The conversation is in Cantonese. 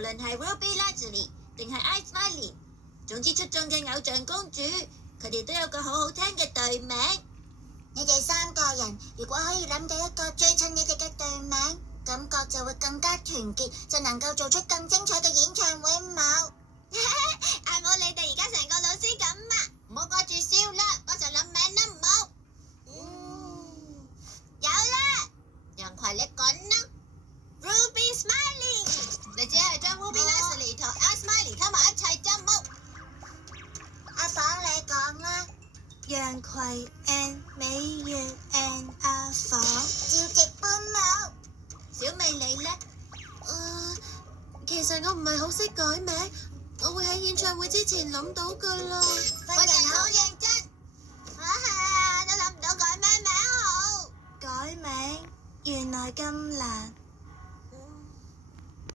論係 Ruby Leslie 定係 Ice Smiley，總之出眾嘅偶像公主，佢哋都有個好好聽嘅隊名。你哋3個人如果可以諗到一個最襯你哋嘅隊名，感覺就會更加團結，就能夠做出更精彩嘅演唱會舞。嗌冇你哋而家成個老師咁啊！唔好掛住笑啦，我就諗名都冇。有啦，楊葵你講啦 ，Ruby Smiley， 你只係將 Ruby Leslie 同 Ice Smiley 溝埋一齊啫冇。阿房你講啦。楊葵 and 美月 and 阿房照直搬舞。小美你呢？其實我唔係好識改名，我會喺演唱會之前諗到噶啦。份人好認真。都諗唔到改咩名好。改名原來咁難。